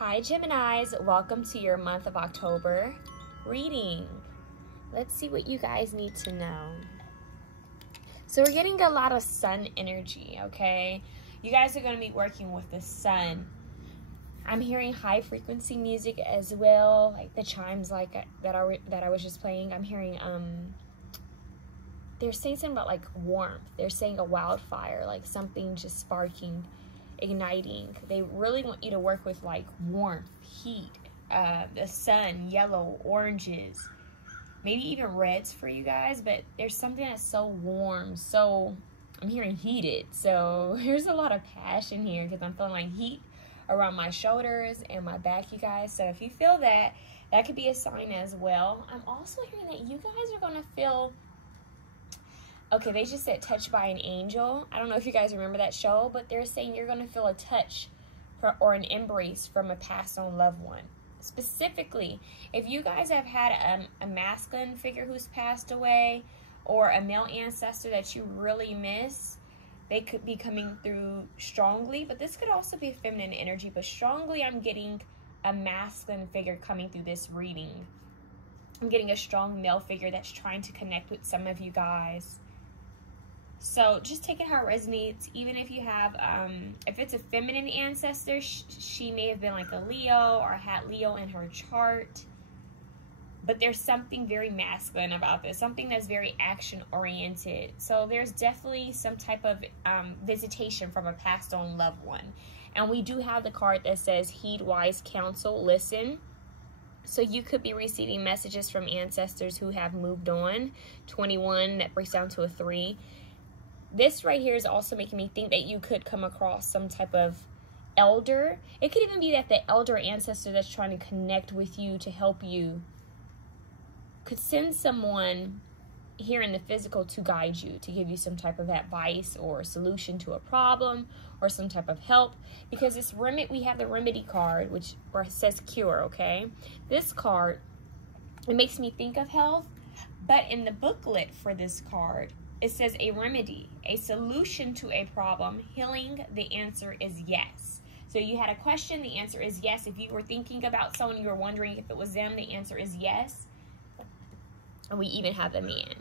Hi Geminis, welcome to your month of October reading. Let's see what you guys need to know. So we're getting a lot of sun energy, okay? You guys are going to be working with the sun. I'm hearing high frequency music as well, like the chimes like that I was just playing. I'm hearing they're saying something about like warmth. They're saying a wildfire, like something just sparking, igniting. They really want you to work with like warmth, heat, the sun, yellow, oranges, maybe even reds for you guys. But there's something that's so warm, so I'm hearing heated. So there's a lot of passion here because I'm feeling like heat around my shoulders and my back, you guys. So if you feel that, that could be a sign as well. I'm also hearing that you guys are going to feel, okay, they just said touched by an angel. I don't know if you guys remember that show, but they're saying you're going to feel a touch or an embrace from a passed on loved one. Specifically, if you guys have had a masculine figure who's passed away or a male ancestor that you really miss, they could be coming through strongly. But this could also be feminine energy, but strongly I'm getting a masculine figure coming through this reading. I'm getting a strong male figure that's trying to connect with some of you guys. So just take it how it resonates. Even if you have, if it's a feminine ancestor, she may have been like a Leo or had Leo in her chart. But there's something very masculine about this, something that's very action-oriented. So there's definitely some type of visitation from a passed-on loved one. And we do have the card that says, heed wise counsel, listen. So you could be receiving messages from ancestors who have moved on. 21, that breaks down to a 3. This right here is also making me think that you could come across some type of elder. It could even be that the elder ancestor that's trying to connect with you to help you could send someone here in the physical to guide you, to give you some type of advice or solution to a problem or some type of help. Because this remedy, we have the remedy card, where it says cure, okay? This card, it makes me think of health, but in the booklet for this card, it says a remedy, a solution to a problem, healing, the answer is yes. So you had a question, the answer is yes. If you were thinking about someone, you were wondering if it was them, the answer is yes. And we even have the man.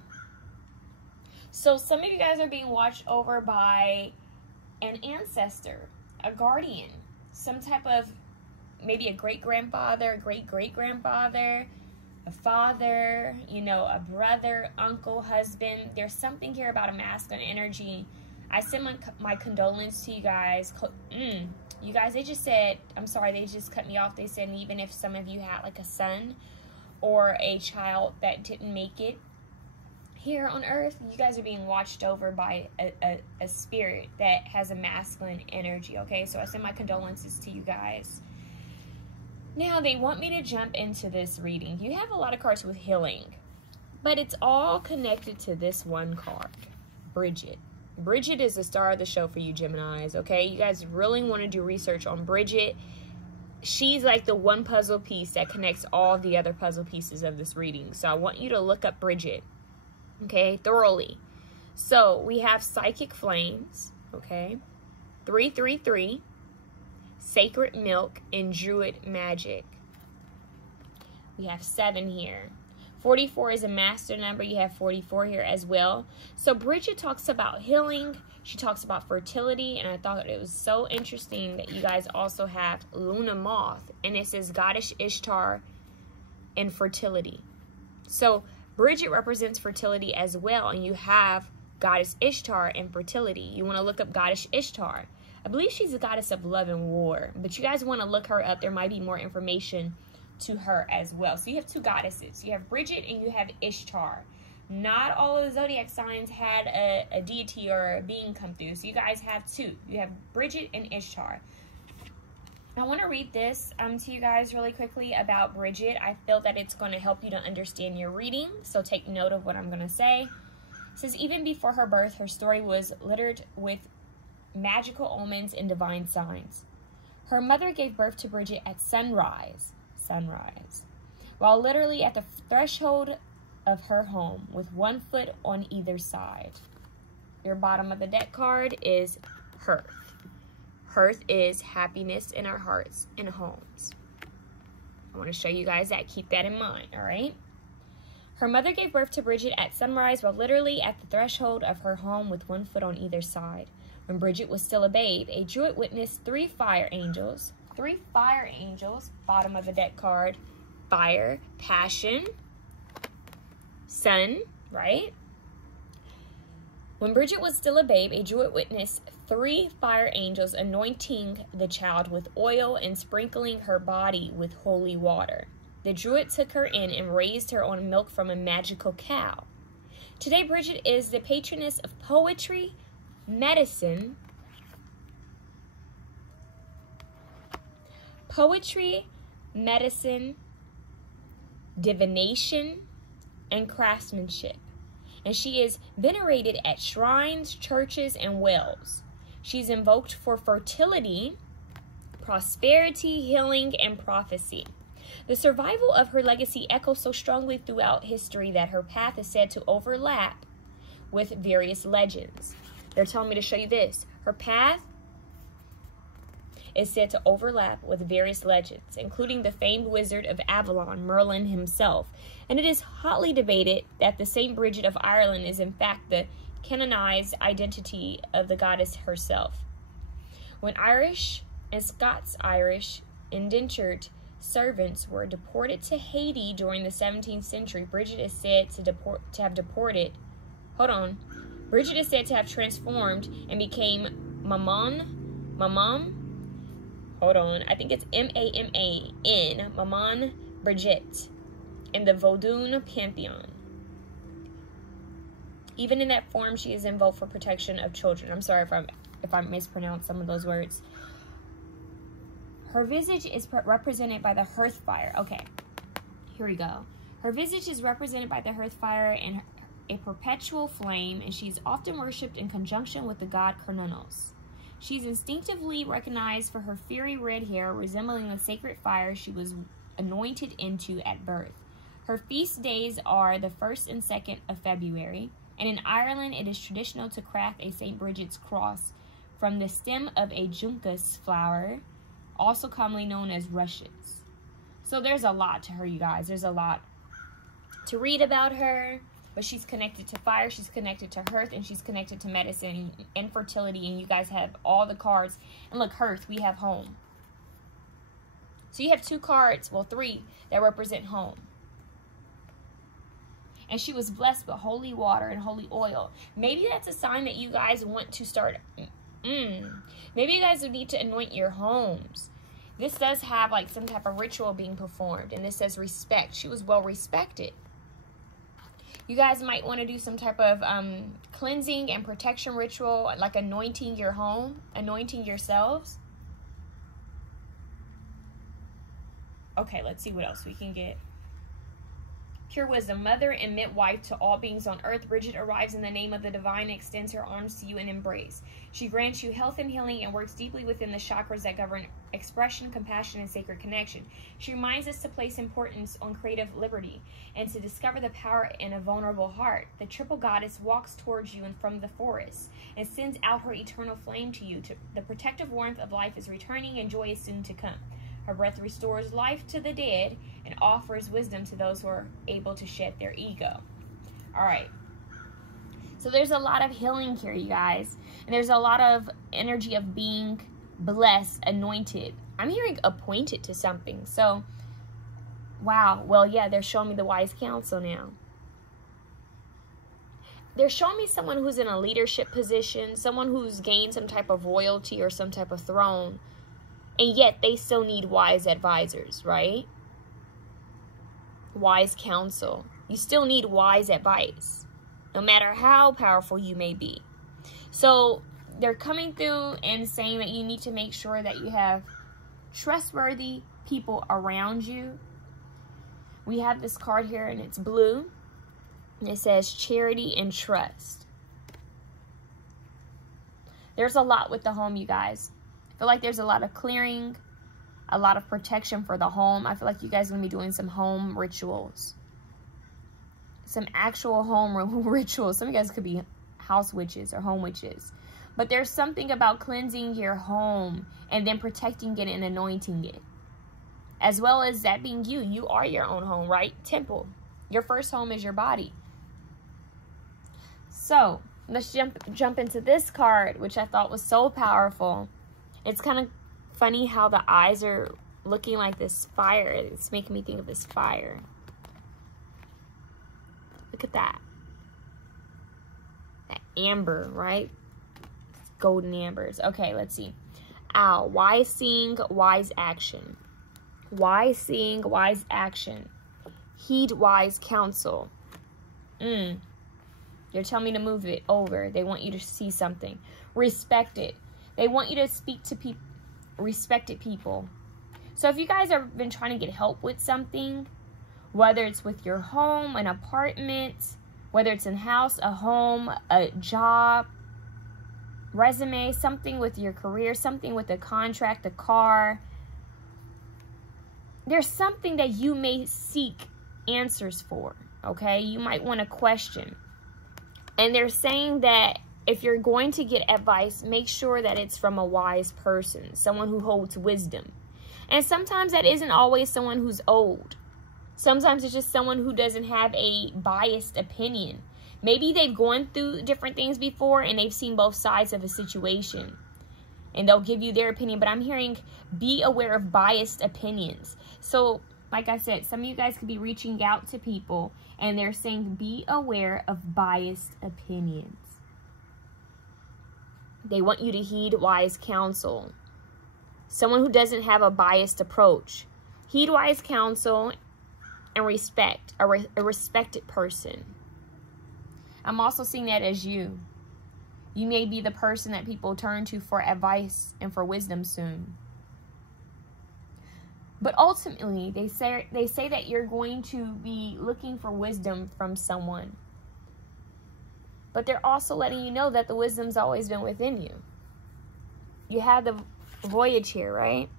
So some of you guys are being watched over by an ancestor, a guardian, some type of, maybe a great-grandfather, a great-great-grandfather, a father, you know, a brother, uncle, husband. There's something here about a masculine energy. I send my condolence to you guys. You guys, they just said, I'm sorry, they just cut me off. They said even if some of you had like a son or a child that didn't make it here on earth, you guys are being watched over by a spirit that has a masculine energy, okay? So I send my condolences to you guys. Now, they want me to jump into this reading. You have a lot of cards with healing, but it's all connected to this one card, BRIGID. BRIGID is the star of the show for you Geminis, okay? You guys really want to do research on BRIGID. She's like the one puzzle piece that connects all the other puzzle pieces of this reading. So I want you to look up BRIGID, okay, thoroughly. So we have Psychic Flames, okay, 333, Sacred Milk, and Druid Magic. We have 7 here. 44 is a master number. You have 44 here as well. So BRIGID talks about healing. She talks about fertility. And I thought it was so interesting that you guys also have Luna Moth. And it says Goddess Ishtar and fertility. So BRIGID represents fertility as well. And you have Goddess Ishtar and fertility. You want to look up Goddess Ishtar. I believe she's a goddess of love and war. But you guys want to look her up. There might be more information to her as well. So you have 2 goddesses. You have BRIGID and you have Ishtar. Not all of the zodiac signs had a deity or a being come through. So you guys have 2. You have BRIGID and Ishtar. I want to read this to you guys really quickly about BRIGID. I feel that it's going to help you to understand your reading. So take note of what I'm going to say. It says, even before her birth, her story was littered with magical omens and divine signs. Her mother gave birth to BRIGID at sunrise, while literally at the threshold of her home with 1 foot on either side. Your bottom of the deck card is HEARTH. Hearth is happiness in our hearts and homes. I want to show you guys that. Keep that in mind, all right? Her mother gave birth to Brigid at sunrise while literally at the threshold of her home with one foot on either side. When Brigid was still a babe, a druid witnessed three fire angels, bottom of the deck card, fire, passion, sun, right? When Brigid was still a babe, a druid witnessed three fire angels anointing the child with oil and sprinkling her body with holy water. The druid took her in and raised her on milk from a magical cow. Today, Brigid is the patroness of poetry, medicine, divination, and craftsmanship. And she is venerated at shrines, churches, and wells. She's invoked for fertility, prosperity, healing, and prophecy. The survival of her legacy echoes so strongly throughout history that her path is said to overlap with various legends. They're telling me to show you this. Her path is said to overlap with various legends, including the famed wizard of Avalon, Merlin himself. And it is hotly debated that the Saint Brigid of Ireland is in fact the canonized identity of the goddess herself. When Irish and Scots-Irish indentured servants were deported to Haiti during the 17th century, Brigid is said Brigid is said to have transformed and became Maman. I think it's M-A-M-A-N, Maman Brigitte, in the Vodun pantheon. Even in that form, she is invoked for protection of children. I'm sorry if I mispronounce some of those words. Her visage is represented by the hearth fire. Okay, here we go. Her visage is represented by the hearth fire and a perpetual flame, and she's often worshipped in conjunction with the god Cernunnos. She's instinctively recognized for her fiery red hair, resembling the sacred fire she was anointed into at birth. Her feast days are the 1st and 2nd of February, and in Ireland it is traditional to craft a St. Brigid's cross from the stem of a juncus flower, also commonly known as rushes. So there's a lot to her, you guys. There's a lot to read about her. But she's connected to fire, she's connected to hearth, and she's connected to medicine and fertility. And you guys have all the cards. And look, hearth, we have home. So you have 2 cards, well 3, that represent home. And she was blessed with holy water and holy oil. Maybe that's a sign that you guys want to start. Maybe you guys would need to anoint your homes. This does have like some type of ritual being performed. And this says respect. She was well respected. You guys might want to do some type of cleansing and protection ritual, like anointing your home, anointing yourselves. Okay, let's see what else we can get. Pure wisdom, mother and midwife to all beings on earth, Brigid arrives in the name of the divine and extends her arms to you in embrace. She grants you health and healing and works deeply within the chakras that govern expression, compassion, and sacred connection. She reminds us to place importance on creative liberty and to discover the power in a vulnerable heart. The triple goddess walks towards you and from the forest and sends out her eternal flame to you. The protective warmth of life is returning and joy is soon to come. Her breath restores life to the dead and offers wisdom to those who are able to shed their ego. All right. So there's a lot of healing here, you guys. And there's a lot of energy of being blessed, anointed. I'm hearing appointed to something. So, wow. Well, yeah, they're showing me the wise counsel now. They're showing me someone who's in a leadership position, someone who's gained some type of royalty or some type of throne. And yet they still need wise advisors, right? Wise counsel. You still need wise advice, no matter how powerful you may be. So they're coming through and saying that you need to make sure that you have trustworthy people around you. We have this card here and it's blue. And it says charity and trust. There's a lot with the home, you guys. I feel like there's a lot of clearing, a lot of protection for the home. I feel like you guys are going to be doing some home rituals. Some actual home rituals. Some of you guys could be house witches or home witches. But there's something about cleansing your home and then protecting it and anointing it. As well as that being you. You are your own home, right? Temple. Your first home is your body. So, let's jump into this card, which I thought was so powerful. It's kind of funny how the eyes are looking like this fire. It's making me think of this fire. Look at that. That amber, right? It's golden ambers. Okay, let's see. Owl. Wise seeing, wise action. Wise seeing, wise action. Heed wise counsel. You're telling me to move it over. They want you to see something. Respect it. They want you to speak to people, respected people. So if you guys have been trying to get help with something, whether it's with your home, an apartment, whether it's in house, a home, a job, resume, something with your career, something with a contract, a car, there's something that you may seek answers for, okay? You might want to question. And they're saying that if you're going to get advice, make sure that it's from a wise person, someone who holds wisdom. And sometimes that isn't always someone who's old. Sometimes it's just someone who doesn't have a biased opinion. Maybe they've gone through different things before and they've seen both sides of a situation. And they'll give you their opinion. But I'm hearing, be aware of biased opinions. So, like I said, some of you guys could be reaching out to people and they're saying, be aware of biased opinions. They want you to heed wise counsel. Someone who doesn't have a biased approach. Heed wise counsel and respect. A respected person. I'm also seeing that as you. You may be the person that people turn to for advice and for wisdom soon. But ultimately, they say that you're going to be looking for wisdom from someone. But they're also letting you know that the wisdom's always been within you. You have the voyage here, right?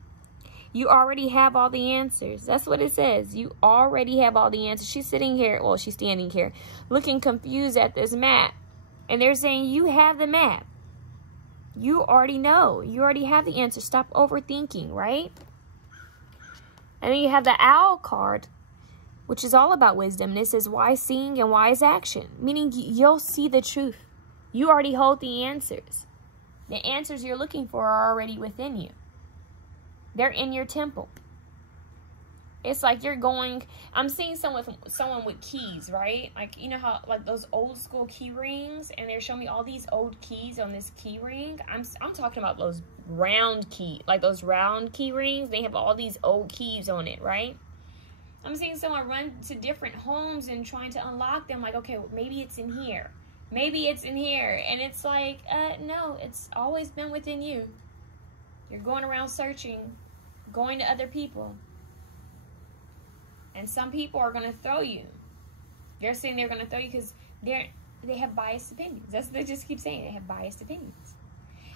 You already have all the answers. That's what it says. You already have all the answers. She's sitting here, well, she's standing here, looking confused at this map. And they're saying, you have the map. You already know. You already have the answer. Stop overthinking, right? And then you have the owl card, which is all about wisdom. And it says wise seeing and wise action. Meaning you'll see the truth. You already hold the answers. The answers you're looking for are already within you. They're in your temple. It's like you're going, I'm seeing someone with keys, right? Like, you know how, like those old school key rings, and they're showing me all these old keys on this key ring. I'm talking about those round key, like those round key rings. They have all these old keys on it, right? I'm seeing someone run to different homes and trying to unlock them. Like, okay, well, maybe it's in here. Maybe it's in here. And it's like, no, it's always been within you. You're going around searching, going to other people. And some people are going to throw you. They're saying they're going to throw you because they have biased opinions. That's what they just keep saying. They have biased opinions.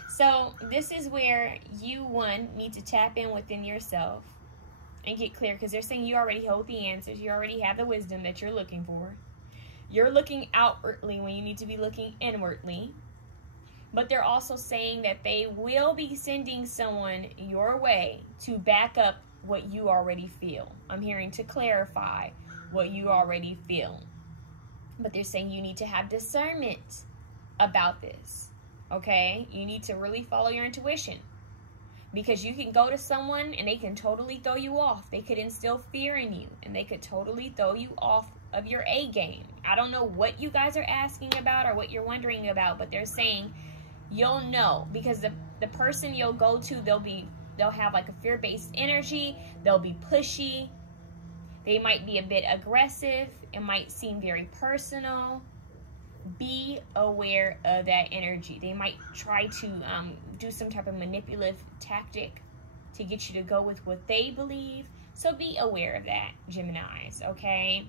So this is where you, one, need to tap in within yourself and get clear. Because they're saying you already hold the answers. You already have the wisdom that you're looking for. You're looking outwardly when you need to be looking inwardly. But they're also saying that they will be sending someone your way to back up what you already feel. I'm hearing to clarify what you already feel. But they're saying you need to have discernment about this. Okay? You need to really follow your intuition. Because you can go to someone and they can totally throw you off. They could instill fear in you. And they could totally throw you off of your A game. I don't know what you guys are asking about or what you're wondering about. But they're saying you'll know. Because the person you'll go to, they'll have like a fear-based energy. They'll be pushy. They might be a bit aggressive. It might seem very personal. Be aware of that energy. They might try to do some type of manipulative tactic to get you to go with what they believe. So be aware of that, Geminis, okay?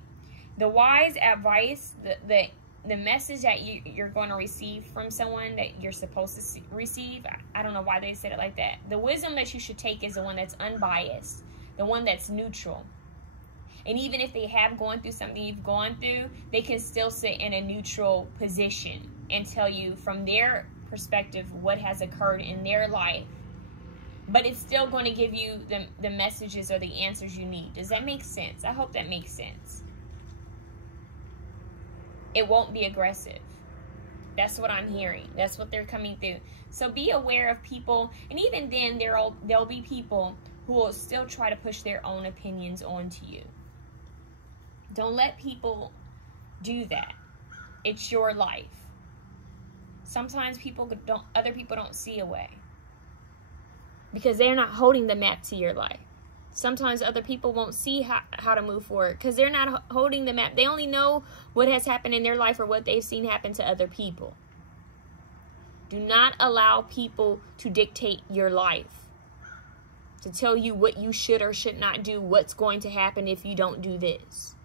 The wise advice, the message that you're going to receive from someone that you're supposed to receive, I don't know why they said it like that. The wisdom that you should take is the one that's unbiased, the one that's neutral. And even if they have gone through something you've gone through, they can still sit in a neutral position and tell you from their perspective what has occurred in their life, but it's still going to give you the messages or the answers you need. Does that make sense? I hope that makes sense. It won't be aggressive. That's what I'm hearing. That's what they're coming through. So be aware of people, and even then there'll be people who will still try to push their own opinions onto you. Don't let people do that. It's your life. Sometimes other people don't see a way because they're not holding the map to your life. Sometimes other people won't see how to move forward because they're not holding the map. They only know what has happened in their life or what they've seen happen to other people. Do not allow people to dictate your life, to tell you what you should or should not do, what's going to happen if you don't do this.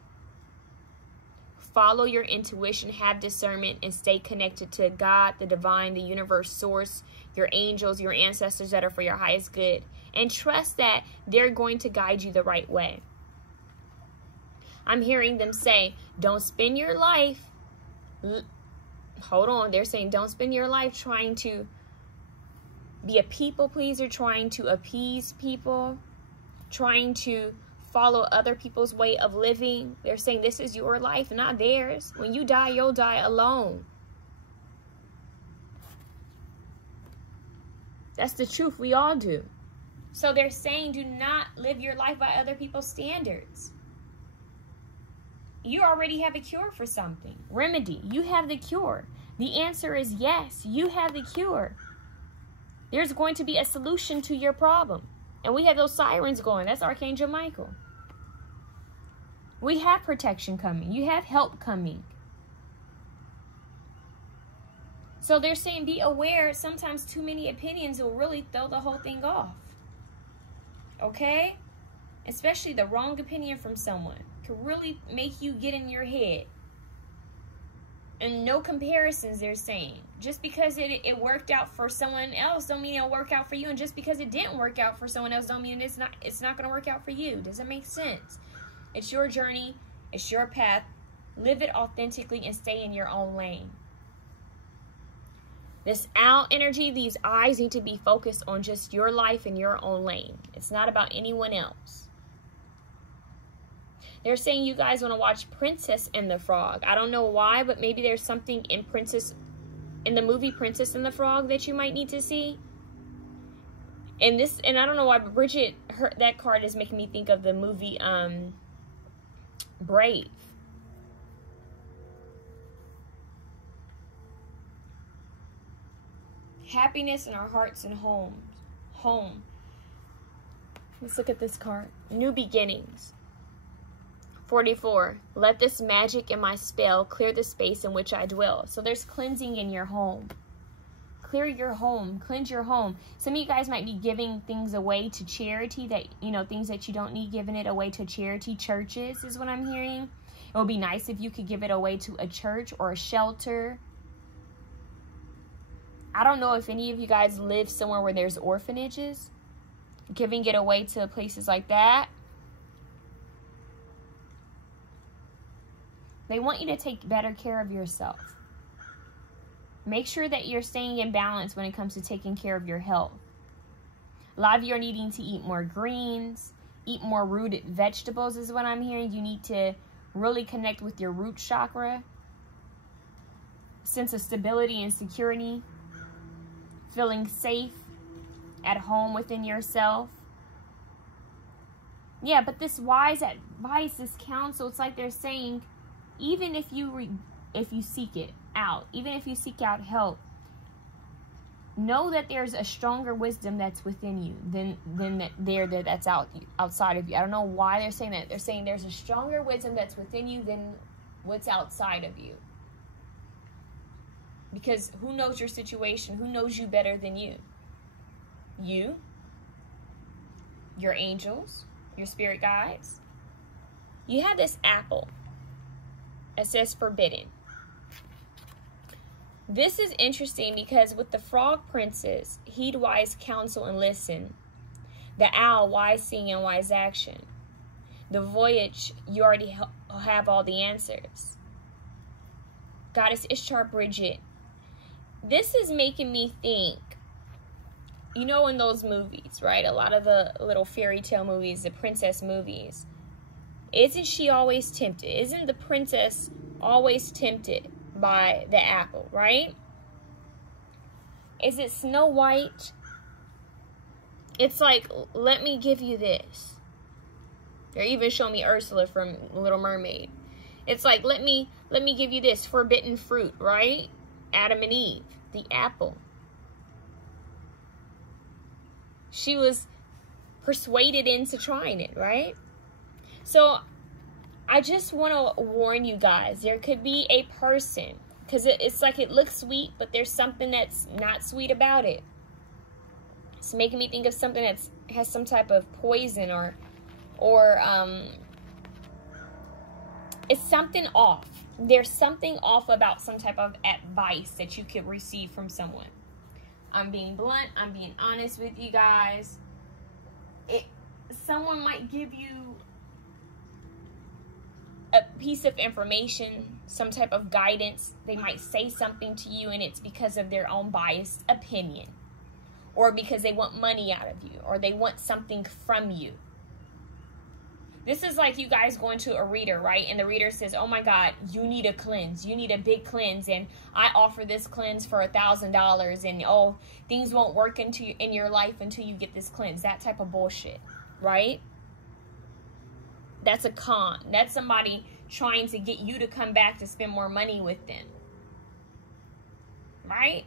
Follow your intuition, have discernment, and stay connected to God, the divine, the universe, source, your angels, your ancestors that are for your highest good. And trust that they're going to guide you the right way. I'm hearing them say, don't spend your life. Hold on. They're saying, don't spend your life trying to be a people pleaser, trying to appease people, trying to follow other people's way of living. They're saying this is your life, not theirs. When you die, you'll die alone. That's the truth. We all do. So they're saying do not live your life by other people's standards. You already have a cure for something. Remedy. You have the cure. The answer is yes. You have the cure. There's going to be a solution to your problem. And we have those sirens going. That's Archangel Michael. We have protection coming. You have help coming. So they're saying be aware. Sometimes too many opinions will really throw the whole thing off. Okay? Especially the wrong opinion from someone can really make you get in your head. And no comparisons, they're saying. Just because it worked out for someone else don't mean it'll work out for you. And just because it didn't work out for someone else don't mean it's not going to work out for you. Does that make sense? It's your journey. It's your path. Live it authentically and stay in your own lane. This owl energy, these eyes need to be focused on just your life and your own lane. It's not about anyone else. They're saying you guys want to watch Princess and the Frog. I don't know why, but maybe there's something in the movie Princess and the Frog that you might need to see. And I don't know why, but Bridget, that card is making me think of the movie Brave. Happiness in our hearts and home. Let's look at this card. New beginnings. 44. Let this magic and my spell clear the space in which I dwell. So there's cleansing in your home. Clear your home. Cleanse your home. Some of you guys might be giving things away to charity, that things that you don't need, giving it away to charity. Churches is what I'm hearing. It would be nice if you could give it away to a church or a shelter. I don't know if any of you guys live somewhere where there's orphanages. Giving it away to places like that. They want you to take better care of yourself. Make sure that you're staying in balance when it comes to taking care of your health. A lot of you are needing to eat more greens, eat more rooted vegetables is what I'm hearing. You need to really connect with your root chakra. Sense of stability and security. Feeling safe at home within yourself. Yeah, but this wise advice, this counsel, it's like they're saying, even if you seek it out, even if you seek out help, know that there's a stronger wisdom that's within you than that's outside of you. I don't know why they're saying that. They're saying there's a stronger wisdom that's within you than what's outside of you. Because who knows your situation? Who knows you better than you? You, your angels, your spirit guides. You have this apple. It says forbidden. This is interesting because with the frog princess, heed wise counsel and listen. The owl, wise seeing and wise action. The voyage, you already have all the answers. Goddess Ishtar, Bridget. this is making me think, you know, in those movies, right? A lot of the little fairy tale movies, the princess movies. Isn't she always tempted? Isn't the princess always tempted by the apple, right? Is it Snow White? It's like, let me give you this. They're even showing me Ursula from Little Mermaid. It's like, let me give you this forbidden fruit, right? Adam and Eve, the apple. She was persuaded into trying it, right? So I just want to warn you guys, there could be a person, because it's like it looks sweet, but there's something that's not sweet about it. It's making me think of something that has some type of poison or it's something off. There's something off about some type of advice that you could receive from someone. I'm being blunt. I'm being honest with you guys. Someone might give you a piece of information, some type of guidance. They might say something to you and it's because of their own biased opinion, or because they want money out of you, or they want something from you. This is like you guys going to a reader, right? And the reader says, oh my God, you need a cleanse. You need a big cleanse. And I offer this cleanse for $1,000. And oh, things won't work in your life until you get this cleanse. That type of bullshit, right? That's a con. That's somebody trying to get you to come back to spend more money with them. Right?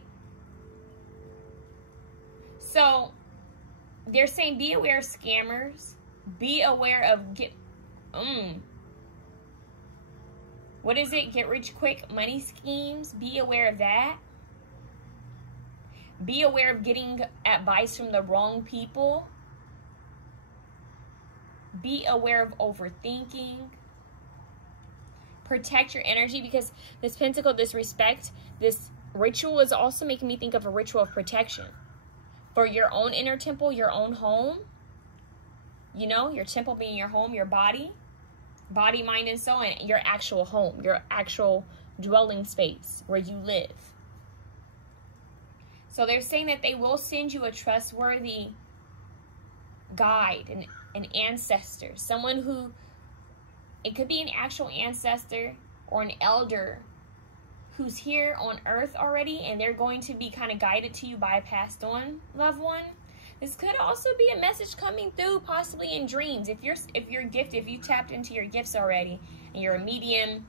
So they're saying be aware of scammers. Be aware of what is it? Get rich quick money schemes. Be aware of that. Be aware of getting advice from the wrong people. Be aware of overthinking. Protect your energy, because this pentacle, this respect, this ritual is also making me think of a ritual of protection. For your own inner temple, your own home. You know, your temple being your home, your body, mind, and soul, and your actual home, your actual dwelling space where you live. So they're saying that they will send you a trustworthy guide, an ancestor, someone who, it could be an actual ancestor or an elder who's here on earth already, and they're going to be kind of guided to you by a passed on loved one. This could also be a message coming through, possibly in dreams. If you're gifted, if you tapped into your gifts already, and you're a medium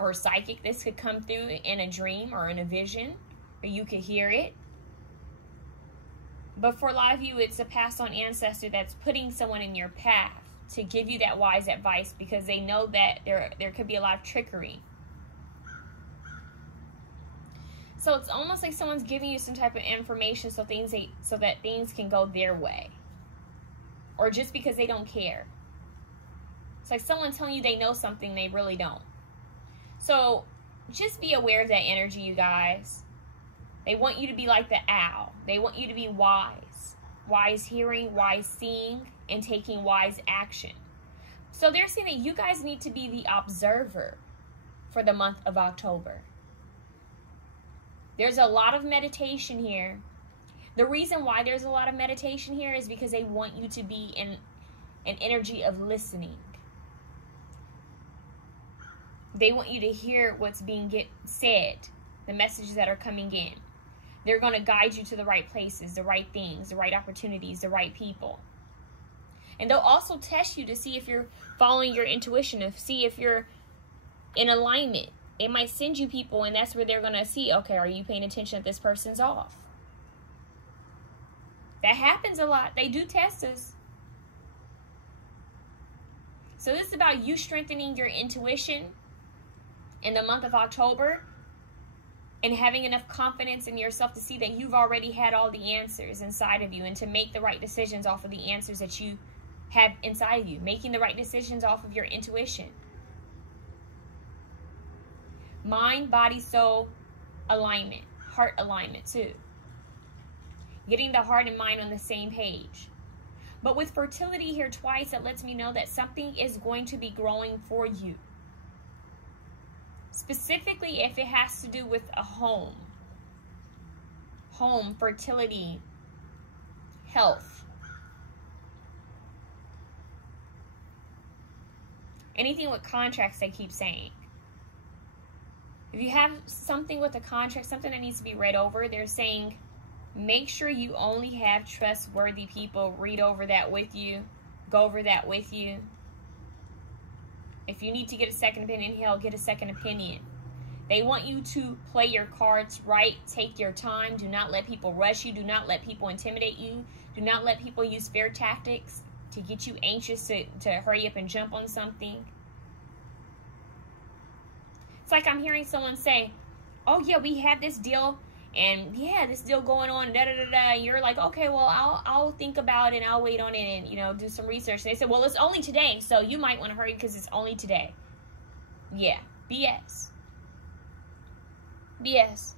or a psychic, this could come through in a dream or in a vision, or you could hear it. But for a lot of you, it's a passed on ancestor that's putting someone in your path to give you that wise advice, because they know that there could be a lot of trickery. So it's almost like someone's giving you some type of information so that things can go their way. Or just because they don't care. It's like someone telling you they know something they really don't. So just be aware of that energy, you guys. They want you to be like the owl. They want you to be wise. Wise hearing, wise seeing, and taking wise action. So they're saying that you guys need to be the observer for the month of October. There's a lot of meditation here. The reason why there's a lot of meditation here is because they want you to be in an energy of listening. They want you to hear what's being said, the messages that are coming in. They're going to guide you to the right places, the right things, the right opportunities, the right people. And they'll also test you to see if you're following your intuition, to see if you're in alignment. They might send you people, and that's where they're going to see, okay, are you paying attention if this person's off? That happens a lot. They do test us. So this is about you strengthening your intuition in the month of October and having enough confidence in yourself to see that you've already had all the answers inside of you, and to make the right decisions off of the answers that you have inside of you. Making the right decisions off of your intuition. Mind, body, soul alignment. Heart alignment too. Getting the heart and mind on the same page. But with fertility here twice, that lets me know that something is going to be growing for you. Specifically if it has to do with a home. home, fertility, health. Anything with contracts, they keep saying. If you have something with a contract, something that needs to be read over, they're saying make sure you only have trustworthy people read over that with you, go over that with you. If you need to get a second opinion, hell, get a second opinion. They want you to play your cards right. Take your time. Do not let people rush you. Do not let people intimidate you. Do not let people use fear tactics to get you anxious to hurry up and jump on something. It's like I'm hearing someone say, oh yeah, we had this deal, and yeah, this deal going on, da da da da. You're like, okay, well, I'll think about it, and I'll wait on it, and, you know, do some research. They said, well, it's only today, so you might want to hurry because it's only today. Yeah, BS. BS.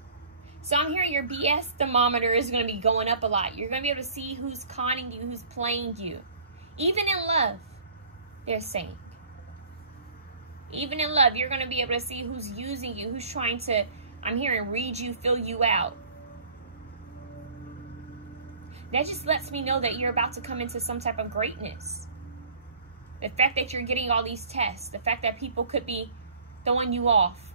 So I'm hearing your BS thermometer is going to be going up a lot. You're going to be able to see who's conning you, who's playing you. Even in love, they're saying. Even in love, you're going to be able to see who's using you, who's trying to, I'm hearing, read you, fill you out. That just lets me know that you're about to come into some type of greatness. The fact that you're getting all these tests, the fact that people could be throwing you off,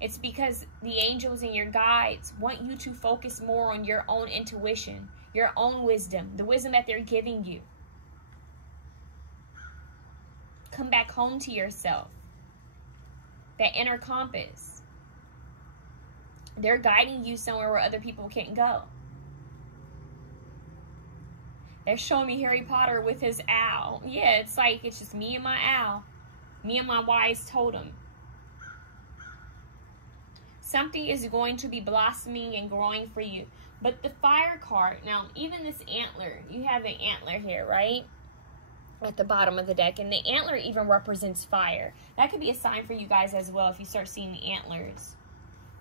it's because the angels and your guides want you to focus more on your own intuition, your own wisdom, the wisdom that they're giving you. Come back home to yourself. That inner compass. They're guiding you somewhere where other people can't go. They're showing me Harry Potter with his owl. Yeah, it's like, it's just me and my owl. Me and my wise totem. Something is going to be blossoming and growing for you. But the fire card, now even this antler, you have an antler here, right? At the bottom of the deck. And the antler even represents fire. That could be a sign for you guys as well if you start seeing the antlers.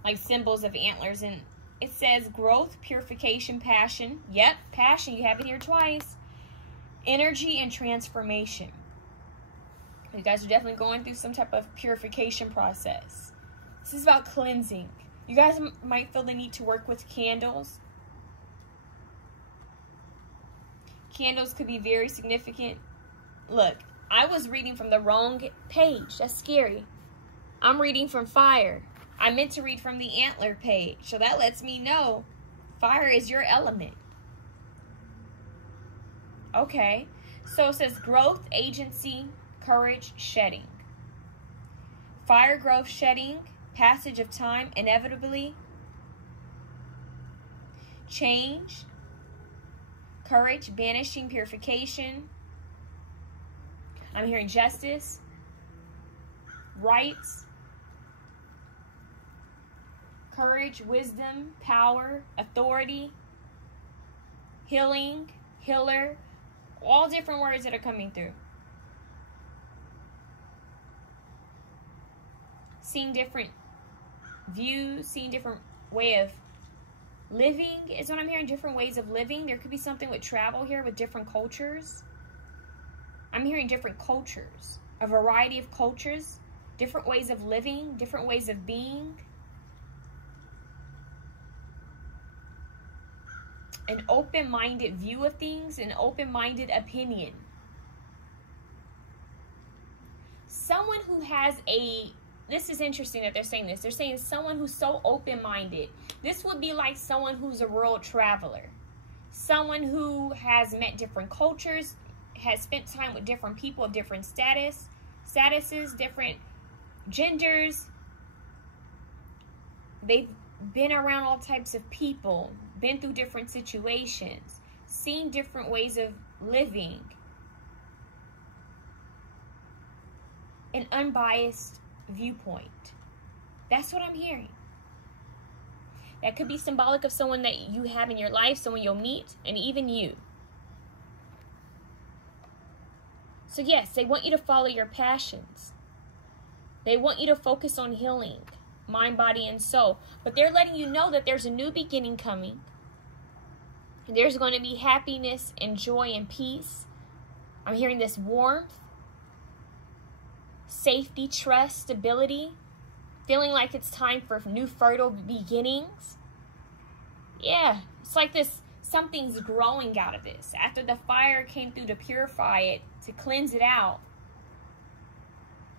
Like symbols of antlers. And it says growth, purification, passion. Yep, passion. You have it here twice. Energy and transformation. You guys are definitely going through some type of purification process. This is about cleansing. You guys might feel the need to work with candles. Candles could be very significant. Look, I was reading from the wrong page. That's scary. I'm reading from fire. I meant to read from the antler page. So that lets me know fire is your element. Okay. So it says growth, agency, courage, shedding. Fire, growth, shedding, passage of time, inevitably. Change, courage, banishing, purification. I'm hearing justice, rights, courage, wisdom, power, authority, healing, healer, all different words that are coming through. Seeing different views, seeing different way of living is what I'm hearing, different ways of living. There could be something with travel here with different cultures. I'm hearing different cultures, a variety of cultures, different ways of living, different ways of being. An open-minded view of things, an open-minded opinion. Someone who has a, this is interesting that they're saying this. They're saying someone who's so open-minded. This would be like someone who's a world traveler. Someone who has met different cultures, has spent time with different people of different statuses, different genders. They've been around all types of people, been through different situations, seen different ways of living. An unbiased viewpoint. That's what I'm hearing. That could be symbolic of someone that you have in your life, someone you'll meet, and even you. So yes, they want you to follow your passions. They want you to focus on healing, mind, body, and soul. But they're letting you know that there's a new beginning coming. There's going to be happiness and joy and peace. I'm hearing this warmth, safety, trust, stability, feeling like it's time for new fertile beginnings. Yeah, it's like this, something's growing out of this. After the fire came through to purify it, to cleanse it out,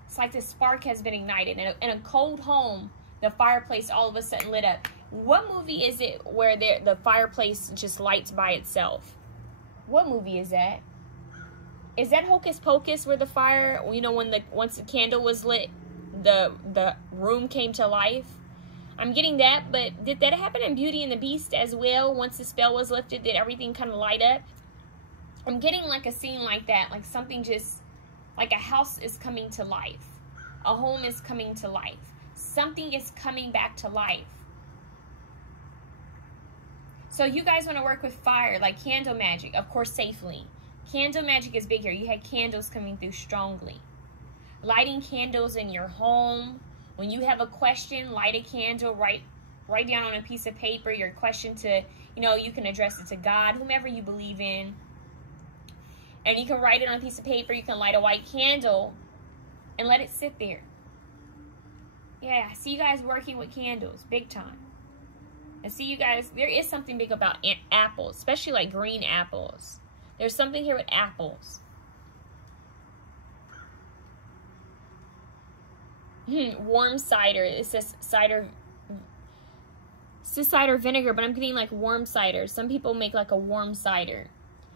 it's like this spark has been ignited. In a cold home, the fireplace all of a sudden lit up. What movie is it where the fireplace just lights by itself? What movie is that? Is that Hocus Pocus, where the fire, you know, once the candle was lit, the room came to life? I'm getting that, but did that happen in Beauty and the Beast as well? Once the spell was lifted, did everything kind of light up? I'm getting like a scene like that, like something just, like a house is coming to life. A home is coming to life. Something is coming back to life. So you guys want to work with fire, like candle magic, of course, safely. Candle magic is big here. You had candles coming through strongly. Lighting candles in your home. When you have a question, light a candle, write down on a piece of paper your question to, you know, you can address it to God, whomever you believe in. And you can write it on a piece of paper. You can light a white candle and let it sit there. Yeah, I see you guys working with candles, big time. I see you guys, there is something big about apples, especially like green apples. There's something here with apples. Warm cider. It says cider. It says cider vinegar, but I'm getting like warm cider. Some people make like a warm cider.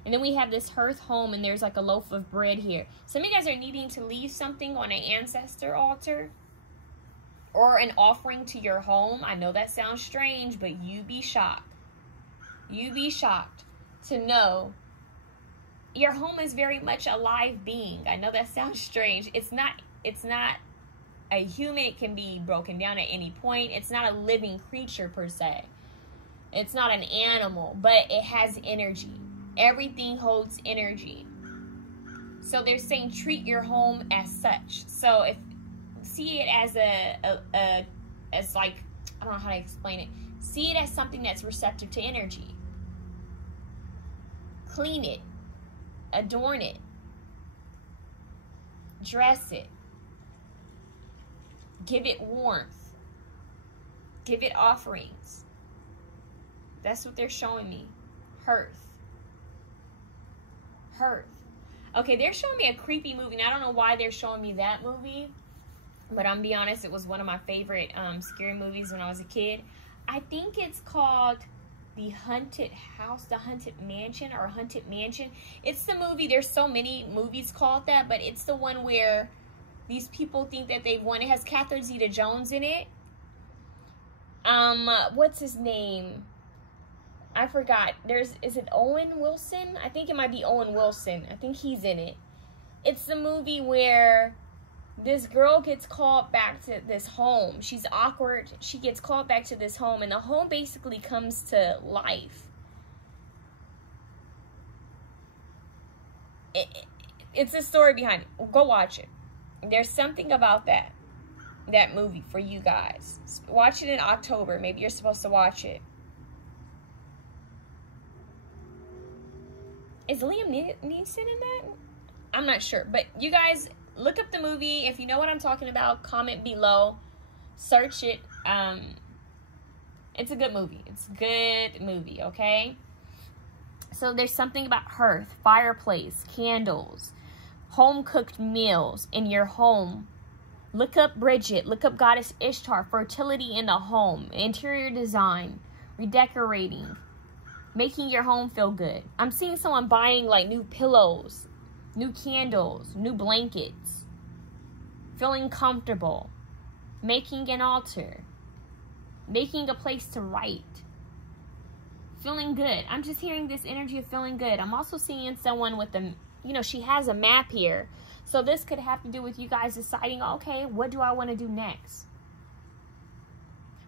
And then we have this hearth home, and there's like a loaf of bread here. Some of you guys are needing to leave something on an ancestor altar or an offering to your home. I know that sounds strange, but you'd be shocked. You'd be shocked to know your home is very much a live being. I know that sounds strange. It's not a human. It can be broken down at any point. It's not a living creature per se. It's not an animal, but it has energy. Everything holds energy. So they're saying treat your home as such. So if see it as as like, I don't know how to explain it. See it as something that's receptive to energy. Clean it. Adorn it. Dress it. Give it warmth. Give it offerings. That's what they're showing me. Hearth. Hearth. Okay, they're showing me a creepy movie. And I don't know why they're showing me that movie. But I'm be honest, it was one of my favorite scary movies when I was a kid. I think it's called The Haunted House, The Haunted Mansion, or Haunted Mansion. It's the movie, there's so many movies called that, but it's the one where these people think that they've won. It has Catherine Zeta-Jones in it. What's his name? I forgot. Is it Owen Wilson? I think it might be Owen Wilson. I think he's in it. It's the movie where this girl gets called back to this home. She's awkward. She gets called back to this home, and the home basically comes to life. It's a story behind it. Go watch it. There's something about that movie for you guys. Watch it in October. Maybe you're supposed to watch it. Is Liam Neeson in that? I'm not sure. But you guys, look up the movie. If you know what I'm talking about, comment below. Search it. It's a good movie. It's a good movie, okay? So there's something about hearth, fireplace, candles, home-cooked meals in your home. Look up BRIGID. Look up Goddess Ishtar. Fertility in the home. Interior design. Redecorating. Making your home feel good. I'm seeing someone buying like new pillows, new candles, new blankets. Feeling comfortable. Making an altar. Making a place to write. Feeling good. I'm just hearing this energy of feeling good. I'm also seeing someone with a, you know, she has a map here. So this could have to do with you guys deciding, okay, what do I want to do next?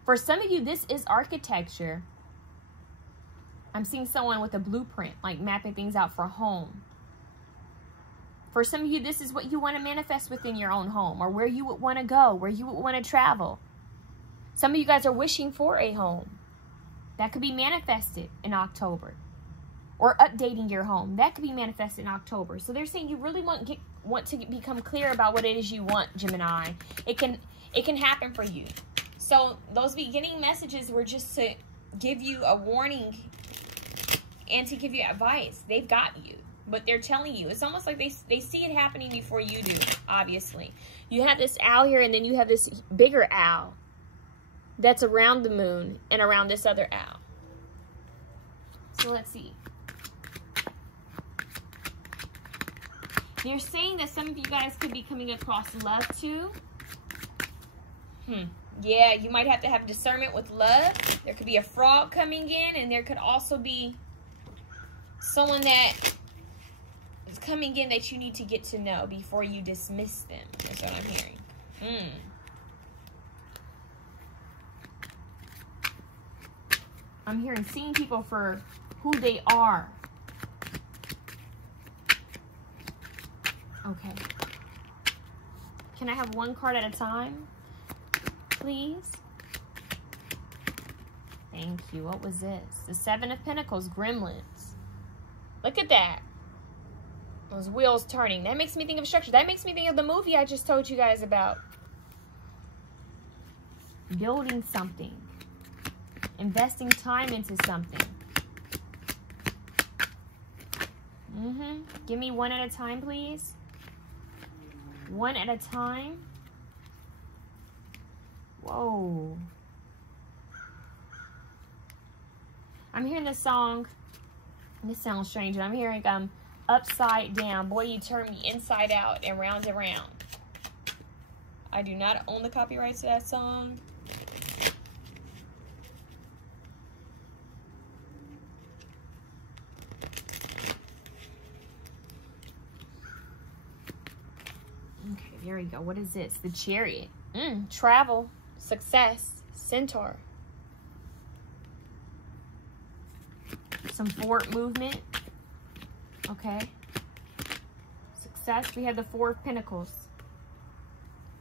For some of you, this is architecture. I'm seeing someone with a blueprint, like mapping things out for a home. For some of you, this is what you want to manifest within your own home, or where you would want to go, where you would want to travel. Some of you guys are wishing for a home. That could be manifested in October. Or updating your home. That could be manifested in October. So they're saying you really want to become clear about what it is you want, Gemini. It can happen for you. So those beginning messages were just to give you a warning and to give you advice. They've got you, but they're telling you. It's almost like they see it happening before you do, obviously. You have this owl here, and then you have this bigger owl that's around the moon and around this other owl. So let's see. They're saying that some of you guys could be coming across love too. Yeah, you might have to have discernment with love. There could be a fraud coming in, and there could also be someone that is coming in that you need to get to know before you dismiss them. That's what I'm hearing. I'm hearing seeing people for who they are. Okay. Can I have one card at a time, please? Thank you. What was this? The Seven of Pentacles, Gremlins. Look at that. Those wheels turning. That makes me think of structure. That makes me think of the movie I just told you guys about. Building something. Investing time into something. Give me one at a time, please. One at a time. Whoa. I'm hearing this song. This sounds strange. I'm hearing upside down. Boy, you turn me inside out and round and round. I do not own the copyrights to that song. Okay, there we go. What is this? The Chariot. Travel, success, Centaur. Some forward movement. Okay. Success. We have the Four of Pentacles.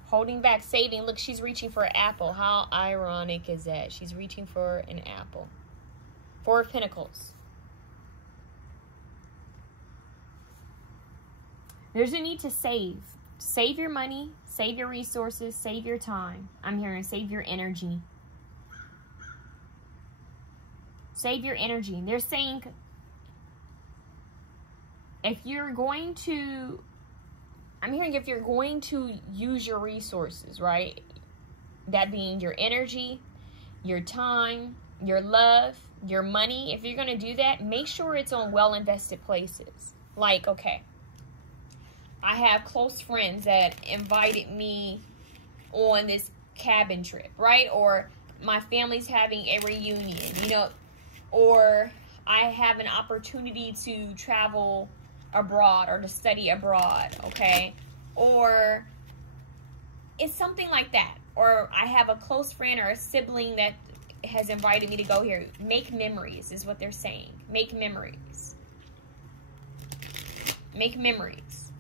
Holding back, saving. Look, she's reaching for an apple. How ironic is that? She's reaching for an apple. Four of Pentacles. There's a need to save. Save your money, save your resources, save your time. I'm hearing save your energy. Save your energy. They're saying if you're going to, I'm hearing if you're going to use your resources, right? That being your energy, your time, your love, your money. If you're going to do that, make sure it's on well-invested places. Like, okay, I have close friends that invited me on this cabin trip, right? Or my family's having a reunion, you know, or I have an opportunity to travel abroad or to study abroad, okay? Or it's something like that. Or I have a close friend or a sibling that has invited me to go here. Make memories is what they're saying. Make memories. Make memories.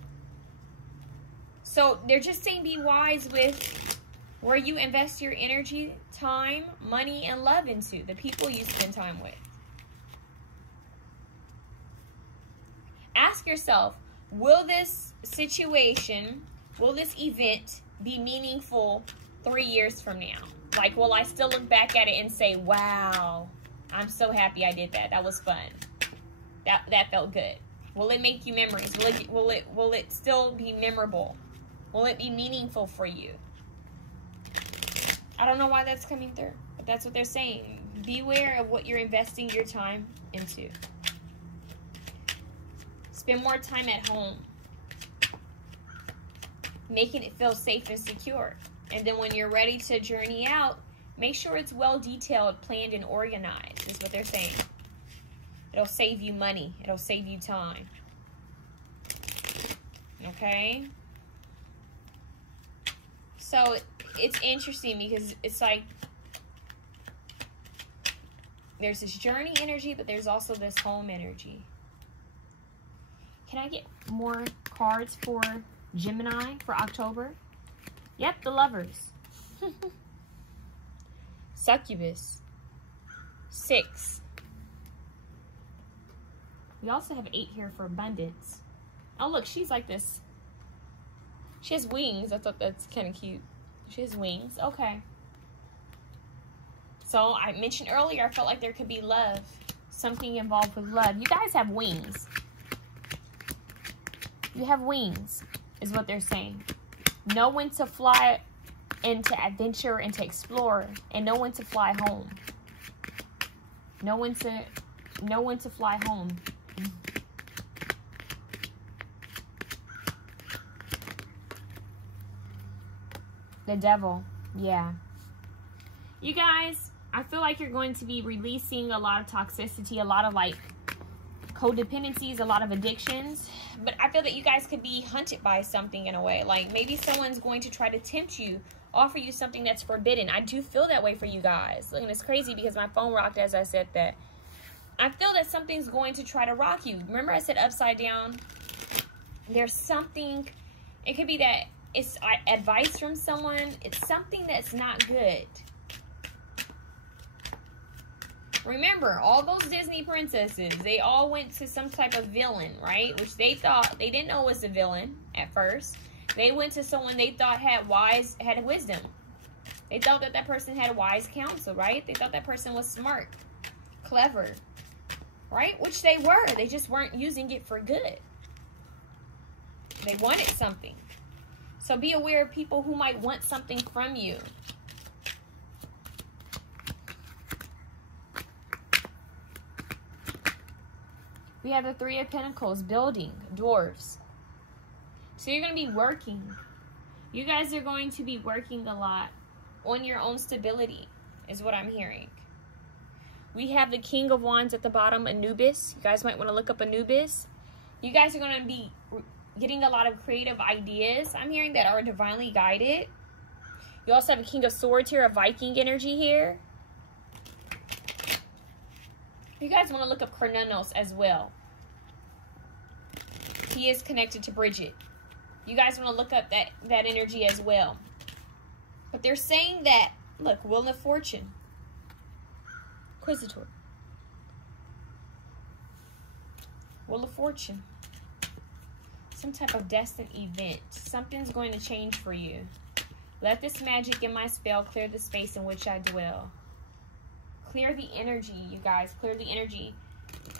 So they're just saying be wise with where you invest your energy, time, money, and love into. The people you spend time with. Ask yourself, will this situation, will this event be meaningful 3 years from now? Like, will I still look back at it and say, wow, I'm so happy I did that. That was fun. That felt good. Will it make you memories? Will it still be memorable? Will it be meaningful for you? I don't know why that's coming through, but that's what they're saying. Beware of what you're investing your time into. Spend more time at home, making it feel safe and secure. And then when you're ready to journey out, make sure it's well detailed, planned, and organized, is what they're saying. It'll save you money. It'll save you time. Okay? So it's interesting because it's like there's this journey energy, but there's also this home energy. Can I get more cards for Gemini for October? Yep, the Lovers. Succubus. 6. We also have 8 here for abundance. Oh, look, she's like this. She has wings. I thought that's kind of cute. She has wings. Okay. So I mentioned earlier, I felt like there could be love. Something involved with love. You guys have wings. You have wings, is what they're saying. Know when to fly and to adventure and to explore, and know when to fly home. Know when to fly home. The devil, yeah. You guys, I feel like you're going to be releasing a lot of toxicity, a lot of like codependencies, a lot of addictions. But I feel that you guys could be hunted by something in a way. Like maybe someone's going to try to tempt you, offer you something that's forbidden. I do feel that way for you guys. And it's crazy because my phone rocked as I said that. I feel that something's going to try to rock you. Remember I said upside down? There's something, it could be that it's advice from someone. It's something that's not good. Remember, all those Disney princesses, they all went to some type of villain, right? Which they thought, they didn't know was a villain at first. They went to someone they thought had wisdom. They thought that that person had wise counsel, right? They thought that person was smart, clever, right? Which they were. They just weren't using it for good. They wanted something. So be aware of people who might want something from you. We have the Three of Pentacles, building, dwarves. So you're going to be working. You guys are going to be working a lot on your own stability, is what I'm hearing. We have the King of Wands at the bottom, Anubis. You guys might want to look up Anubis. You guys are going to be getting a lot of creative ideas, I'm hearing, that are divinely guided. You also have a King of Swords here, a Viking energy here. You guys want to look up Kronos as well. He is connected to BRIGID. You guys want to look up that energy as well. But they're saying that, look, Wheel of Fortune. Inquisitor. Wheel of Fortune. Some type of destined event. Something's going to change for you. Let this magic in my spell clear the space in which I dwell. Clear the energy, you guys. Clear the energy.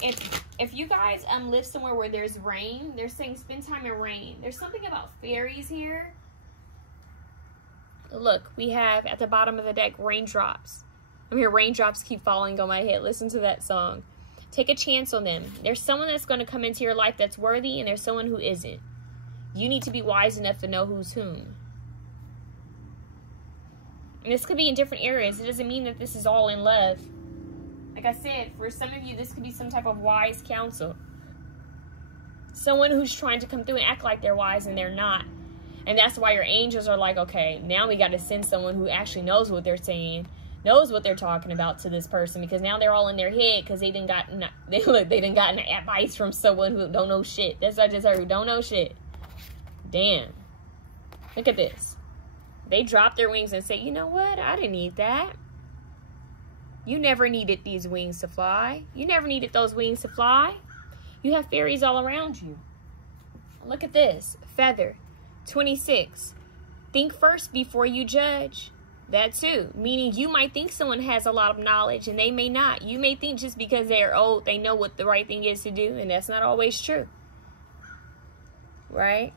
If you guys live somewhere where there's rain, they're saying spend time in rain. There's something about fairies here. Look, we have at the bottom of the deck raindrops. I'm here, raindrops keep falling on my head. Listen to that song. Take a chance on them. There's someone that's going to come into your life that's worthy, and there's someone who isn't. You need to be wise enough to know who's whom. And this could be in different areas. It doesn't mean that this is all in love. Like I said, for some of you, this could be some type of wise counsel. Someone who's trying to come through and act like they're wise and they're not. And that's why your angels are like, okay, now we got to send someone who actually knows what they're saying, knows what they're talking about to this person, because now they're all in their head because they done gotten advice from someone who don't know shit. That's what I just heard, who don't know shit. Damn. Look at this. They drop their wings and say, you know what? I didn't need that. You never needed these wings to fly. You never needed those wings to fly. You have fairies all around you. Look at this. Feather. 26. Think first before you judge. That too. Meaning you might think someone has a lot of knowledge and they may not. You may think just because they are old, they know what the right thing is to do. And that's not always true. Right?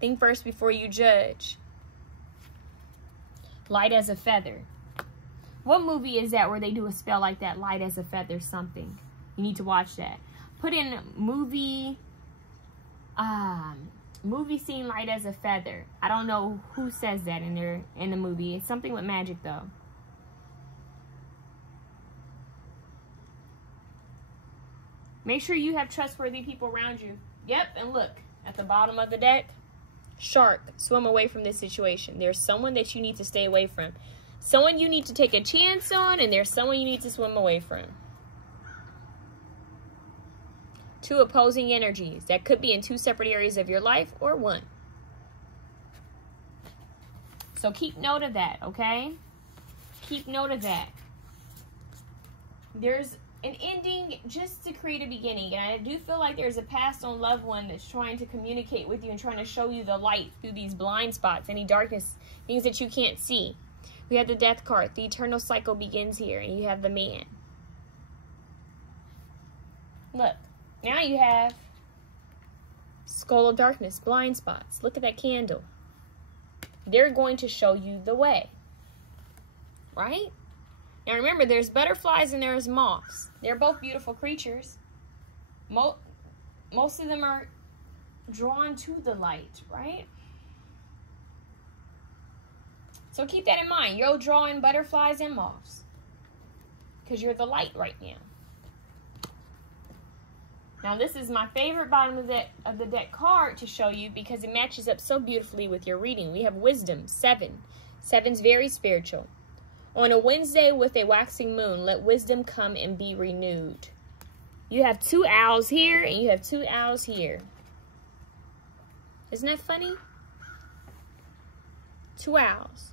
Think first before you judge. Light as a feather. What movie is that where they do a spell like that? Light as a feather something. You need to watch that. Put in movie scene light as a feather. I don't know who says that in the movie. It's something with magic though. Make sure you have trustworthy people around you. Yep, and look at the bottom of the deck. Shark, swim away from this situation. There's someone that you need to stay away from. Someone you need to take a chance on, and there's someone you need to swim away from. Two opposing energies that could be in two separate areas of your life or one. So keep note of that, okay? Keep note of that. There's an ending just to create a beginning. And I do feel like there's a passed on loved one that's trying to communicate with you and trying to show you the light through these blind spots, any darkness, things that you can't see. We have the Death card. The eternal cycle begins here, and you have the Man. Look, now you have Skull of Darkness, blind spots. Look at that candle. They're going to show you the way, right? Now remember, there's butterflies and there's moths. They're both beautiful creatures. Most of them are drawn to the light, right? So keep that in mind. You'll draw in butterflies and moths because you're the light right now. Now this is my favorite bottom of the deck card to show you because it matches up so beautifully with your reading. We have Wisdom, 7. 7's very spiritual. On a Wednesday with a waxing moon, let wisdom come and be renewed. You have 2 owls here and you have 2 owls here. Isn't that funny? 2 owls.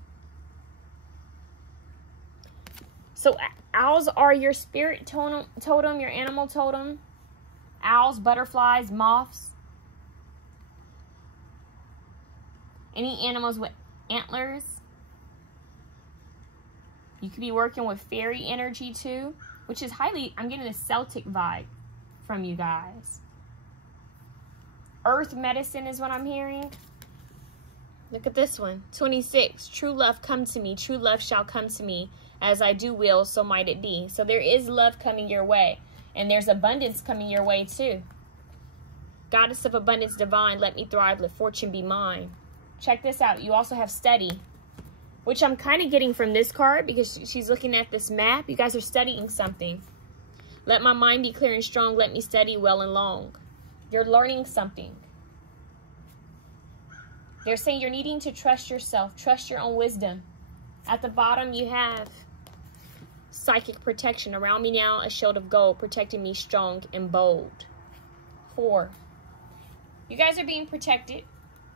So owls are your spirit totem, your animal totem. Owls, butterflies, moths. Any animals with antlers. You could be working with fairy energy too, which is highly, I'm getting a Celtic vibe from you guys. Earth medicine is what I'm hearing. Look at this one, 26. True love come to me, true love shall come to me. As I do will, so might it be. So there is love coming your way. And there's abundance coming your way too. Goddess of abundance divine, let me thrive, let fortune be mine. Check this out. You also have study, which I'm kind of getting from this card because she's looking at this map. You guys are studying something. Let my mind be clear and strong. Let me study well and long. You're learning something. They're saying you're needing to trust yourself. Trust your own wisdom. At the bottom, you have psychic protection. Around me now, a shield of gold, protecting me strong and bold. 4. You guys are being protected.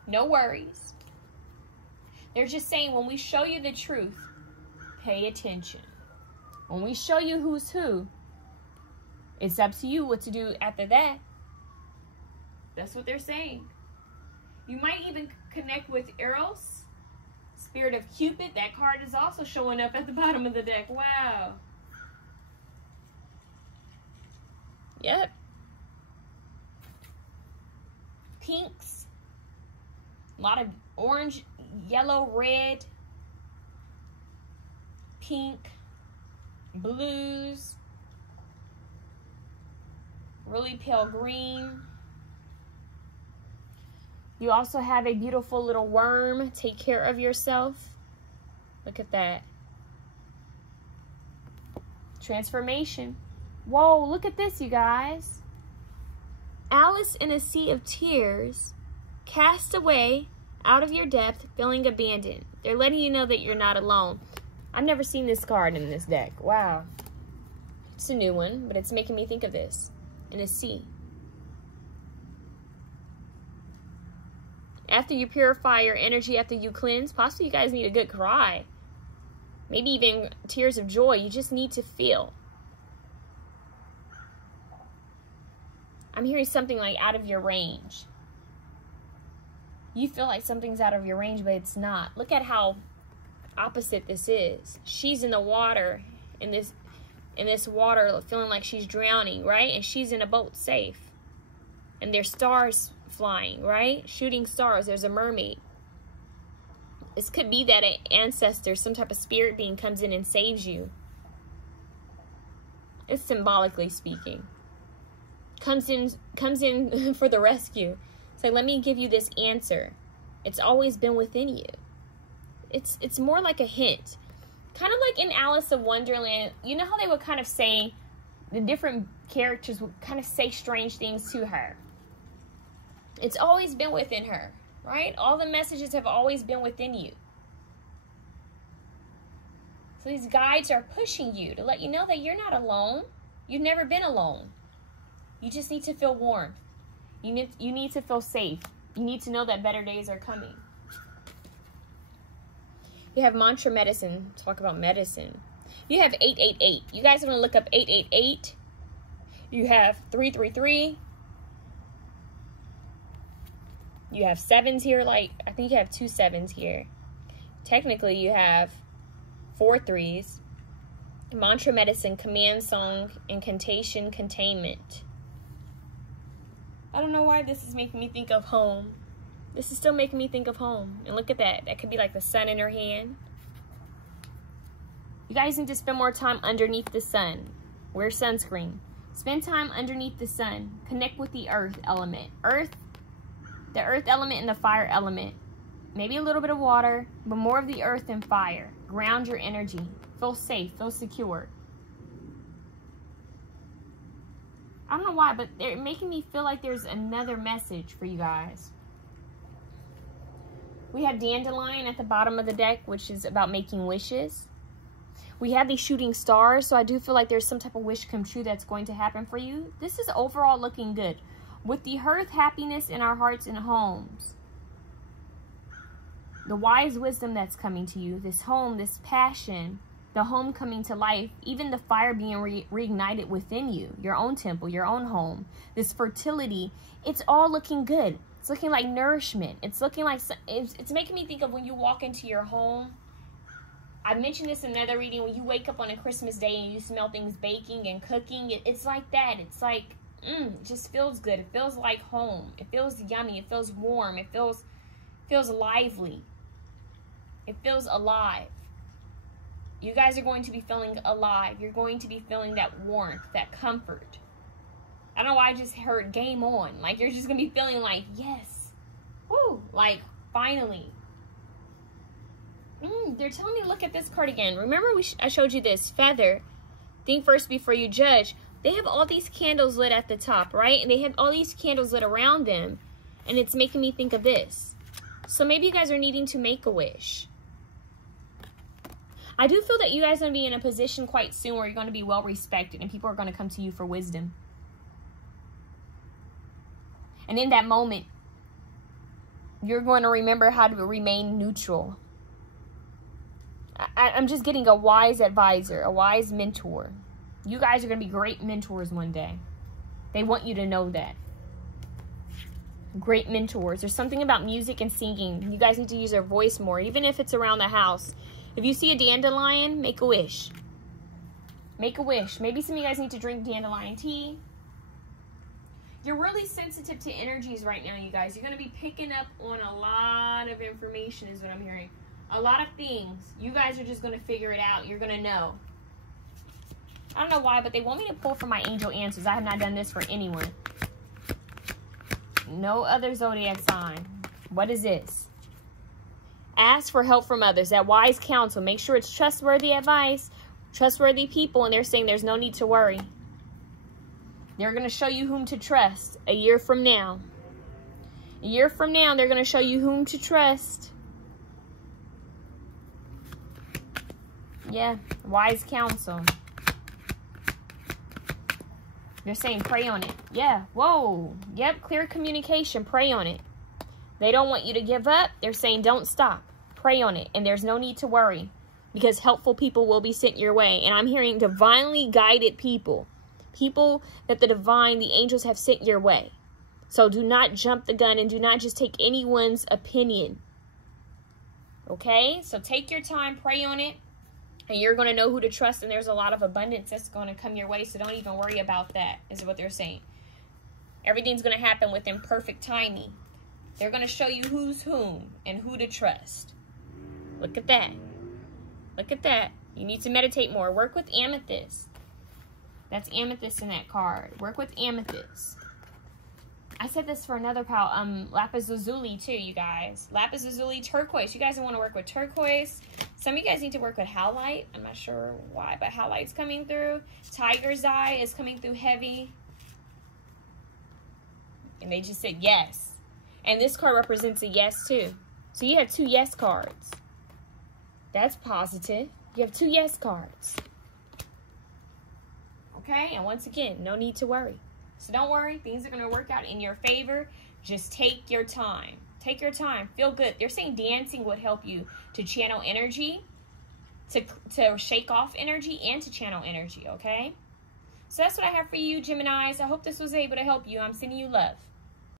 No worries. They're just saying when we show you the truth, pay attention. When we show you who's who, it's up to you what to do after that. That's what they're saying. You might even connect with Eros, Spirit of Cupid. That card is also showing up at the bottom of the deck. Wow. Yep. Pinks. A lot of orange, yellow, red, pink, blues, really pale green. You also have a beautiful little worm. Take care of yourself. Look at that. Transformation. Whoa, look at this, you guys. Alice in a sea of tears, cast away out of your depth, feeling abandoned. They're letting you know that you're not alone. I've never seen this card in this deck. Wow. It's a new one, but it's making me think of this. In a sea. After you purify your energy, after you cleanse, possibly you guys need a good cry. Maybe even tears of joy. You just need to feel. I'm hearing something like out of your range. You feel like something's out of your range, but it's not. Look at how opposite this is. She's in the water, in this water, feeling like she's drowning, right? And she's in a boat safe. And there's stars flying, right? Shooting stars. There's a mermaid. This could be that an ancestor, some type of spirit being comes in and saves you. It's symbolically speaking. Comes in for the rescue. It's like, let me give you this answer. It's always been within you. It's more like a hint. Kind of like in Alice of Wonderland. You know how they would kind of say, the different characters would kind of say strange things to her. It's always been within her, right? All the messages have always been within you. So these guides are pushing you to let you know that you're not alone. You've never been alone. You just need to feel warm. You need to feel safe. You need to know that better days are coming. You have mantra medicine. Talk about medicine. You have 888. You guys want to look up 888. You have 333. You have 7s here. Like, I think you have 2 7s here. Technically, you have 4 3s. Mantra medicine, command song, incantation, containment. I don't know why this is making me think of home. This is still making me think of home. And look at that. That could be like the sun in her hand. You guys need to spend more time underneath the sun. Wear sunscreen. Spend time underneath the sun. Connect with the earth element. The earth element and the fire element. Maybe a little bit of water, but more of the earth and fire. Ground your energy. Feel safe. Feel secure. I don't know why, but they're making me feel like there's another message for you guys. We have dandelion at the bottom of the deck, which is about making wishes. We have these shooting stars, so I do feel like there's some type of wish come true that's going to happen for you. This is overall looking good. With the hearth, happiness in our hearts and homes. The wise wisdom that's coming to you. This home, this passion. The home coming to life. Even the fire being reignited within you. Your own temple, your own home. This fertility. It's all looking good. It's looking like nourishment. It's looking like... It's making me think of when you walk into your home. I mentioned this in another reading. When you wake up on a Christmas day and you smell things baking and cooking. It's like that. It's like... it just feels good. It feels like home. It feels yummy. It feels warm. It feels lively. It feels alive. You guys are going to be feeling alive. You're going to be feeling that warmth, that comfort. I don't know why I just heard game on. Like, you're just going to be feeling like, yes. Woo. Like, finally. They're telling me to look at this card again. Remember I showed you this feather. Think first before you judge. They have all these candles lit at the top, right? And they have all these candles lit around them. And it's making me think of this. So maybe you guys are needing to make a wish. I do feel that you guys are going to be in a position quite soon where you're going to be well respected and people are going to come to you for wisdom. And in that moment, you're going to remember how to remain neutral. I'm just getting a wise advisor, a wise mentor. You guys are going to be great mentors one day. They want you to know that. Great mentors. There's something about music and singing. You guys need to use your voice more, even if it's around the house. If you see a dandelion, make a wish. Make a wish. Maybe some of you guys need to drink dandelion tea. You're really sensitive to energies right now, you guys. You're going to be picking up on a lot of information is what I'm hearing. A lot of things. You guys are just going to figure it out. You're going to know. I don't know why, but they want me to pull for my angel answers. I have not done this for anyone. No other zodiac sign. What is this? Ask for help from others. That wise counsel. Make sure it's trustworthy advice. Trustworthy people. And they're saying there's no need to worry. They're going to show you whom to trust a year from now. A year from now, they're going to show you whom to trust. Yeah. Wise counsel. They're saying pray on it. Yeah. Whoa. Yep. Clear communication. Pray on it. They don't want you to give up. They're saying don't stop. Pray on it. And there's no need to worry. Because helpful people will be sent your way. And I'm hearing divinely guided people. People that the divine, the angels have sent your way. So do not jump the gun and do not just take anyone's opinion. Okay? So take your time. Pray on it. And you're going to know who to trust. And there's a lot of abundance that's going to come your way. So don't even worry about that, is what they're saying. Everything's going to happen within perfect timing. They're going to show you who's whom and who to trust. Look at that. Look at that. You need to meditate more. Work with amethyst. That's amethyst in that card. Work with amethyst. I said this for another pal. Lapis lazuli too, you guys. Lapis lazuli, turquoise. You guys want to work with turquoise. Some of you guys need to work with halite. I'm not sure why, but halite's coming through. Tiger's eye is coming through heavy. And they just said yes. And this card represents a yes too. So you have 2 yes cards. That's positive. You have 2 yes cards. Okay? And once again, no need to worry. So don't worry. Things are going to work out in your favor. Just take your time. Take your time. Feel good. They're saying dancing would help you to channel energy, to shake off energy, and to channel energy. Okay? So that's what I have for you, Geminis. I hope this was able to help you. I'm sending you love.